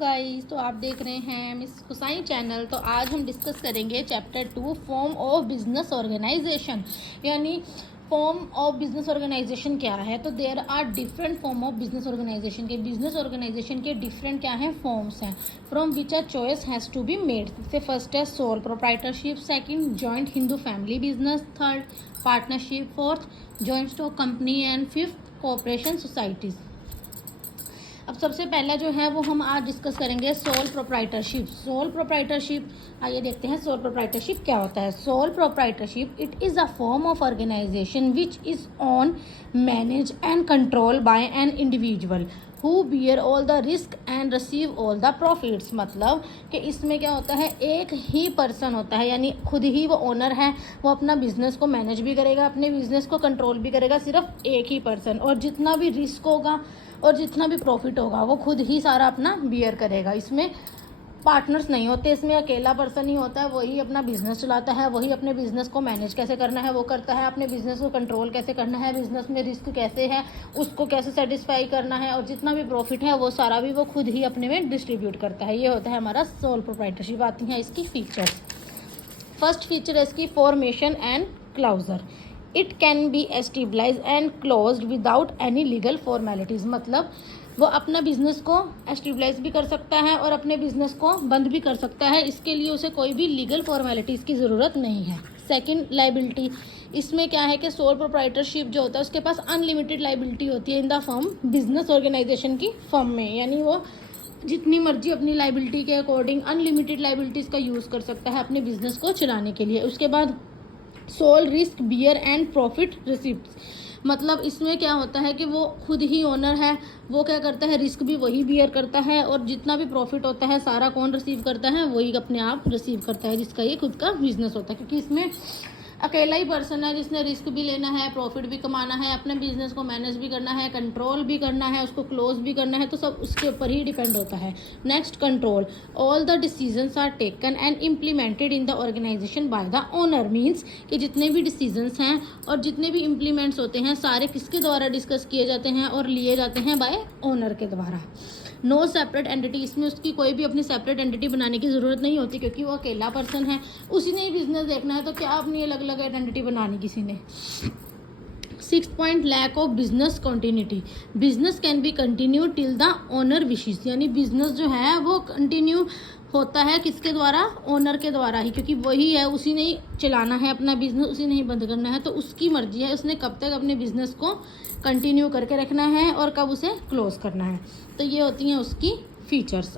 Guys, तो आप देख रहे हैं मिस हुसैन चैनल। तो आज हम डिस्कस करेंगे chapter 2 form of business organisation. यानी फॉर्म ऑफ बिजनेस ऑर्गेनाइजेशन क्या है। तो there are different form of business organisation के। बिजनेस ऑर्गेनाइजेशन के डिफरेंट क्या हैं, फॉर्म्स हैं from which a choice has to be made. जैसे फर्स्ट है sole proprietorship, second joint Hindu family business, third partnership, fourth joint stock company and fifth cooperation societies. अब सबसे पहला जो है वो हम आज डिस्कस करेंगे सोल प्रोप्राइटरशिप। सोल प्रोप्राइटरशिप, आइए देखते हैं सोल प्रोप्राइटरशिप क्या होता है। Sole proprietorship it is a form of organisation which is own, manage and control by an individual who bear all the risk and receive all the profits. मतलब कि इसमें क्या होता है, एक ही पर्सन होता है, यानी खुद ही वो ओनर है, वो अपना बिजनेस को मैनेज भी करेगा, अपने बिजनेस को कंट्रोल भी करेगा, सिर्फ एक ही पर्सन। और जितना भी रिस्क होगा और जितना भी प्रॉफिट होगा वो खुद ही सारा अपना बियर करेगा। इसमें पार्टनर्स नहीं होते, इसमें अकेला पर्सन ही होता है, वही अपना बिजनेस चलाता है, वही अपने बिजनेस को मैनेज कैसे करना है वो करता है, अपने बिजनेस को कंट्रोल कैसे करना है, बिजनेस में रिस्क कैसे है उसको कैसे सेटिस्फाई करना है, और जितना भी प्रॉफिट है वो सारा भी वो खुद ही अपने में डिस्ट्रीब्यूट करता है। ये होता है हमारा सोल प्रोप्राइटरशिप। आती हैं इसकी फीचर्स। फर्स्ट फीचर है इसकी formation and closure. It can be established and closed without any legal formalities. मतलब वो अपना बिजनेस को एस्टेब्लाइज भी कर सकता है और अपने बिजनेस को बंद भी कर सकता है, इसके लिए उसे कोई भी लीगल फॉर्मेलिटीज़ की ज़रूरत नहीं है। Second, liability. इसमें क्या है कि सोल प्रोप्राइटरशिप जो होता है उसके पास अनलिमिटेड लाइबिलिटी होती है in the firm, business organisation की फर्म में। यानी वो जितनी मर्जी अपनी लाइबिलिटी के अकॉर्डिंग अनलिमिटेड लाइबिलिटीज़ का यूज़ कर सकता है अपने बिजनेस को चलाने के लिए। उसके बाद sole risk bear and profit receipt. मतलब इसमें क्या होता है कि वो खुद ही ओनर है, वो क्या करता है, रिस्क भी वही बियर करता है, और जितना भी प्रॉफिट होता है सारा कौन रिसीव करता है, वही अपने आप रिसीव करता है, जिसका ये खुद का बिजनेस होता है। क्योंकि इसमें अकेला ही पर्सन है जिसने रिस्क भी लेना है, प्रॉफिट भी कमाना है, अपने बिजनेस को मैनेज भी करना है, कंट्रोल भी करना है, उसको क्लोज भी करना है, तो सब उसके ऊपर ही डिपेंड होता है। Next, control. All the decisions are taken and implemented in the organisation by the owner. Means कि जितने भी डिसीजंस हैं और जितने भी इम्प्लीमेंट्स होते हैं सारे किसके द्वारा डिस्कस किए जाते हैं और लिए जाते हैं, बाय ओनर के द्वारा। No separate entity. इसमें उसकी कोई भी अपनी सेपरेट एंटिटी बनाने की ज़रूरत नहीं होती, क्योंकि वो अकेला पर्सन है, उसी ने ही बिजनेस देखना है, तो क्या अपनी अलग अलग आइडेंटिटी बनानी किसी ने। 6 point, lack of business continuity. Business can be continue till the owner wishes. यानी बिजनेस जो है वो कंटिन्यू होता है किसके द्वारा, ओनर के द्वारा ही, क्योंकि वही है, उसी ने ही चलाना है अपना बिजनेस, उसी ने ही बंद करना है, तो उसकी मर्जी है उसने कब तक अपने बिजनेस को कंटिन्यू करके रखना है और कब उसे क्लोज करना है। तो ये होती हैं उसकी फीचर्स।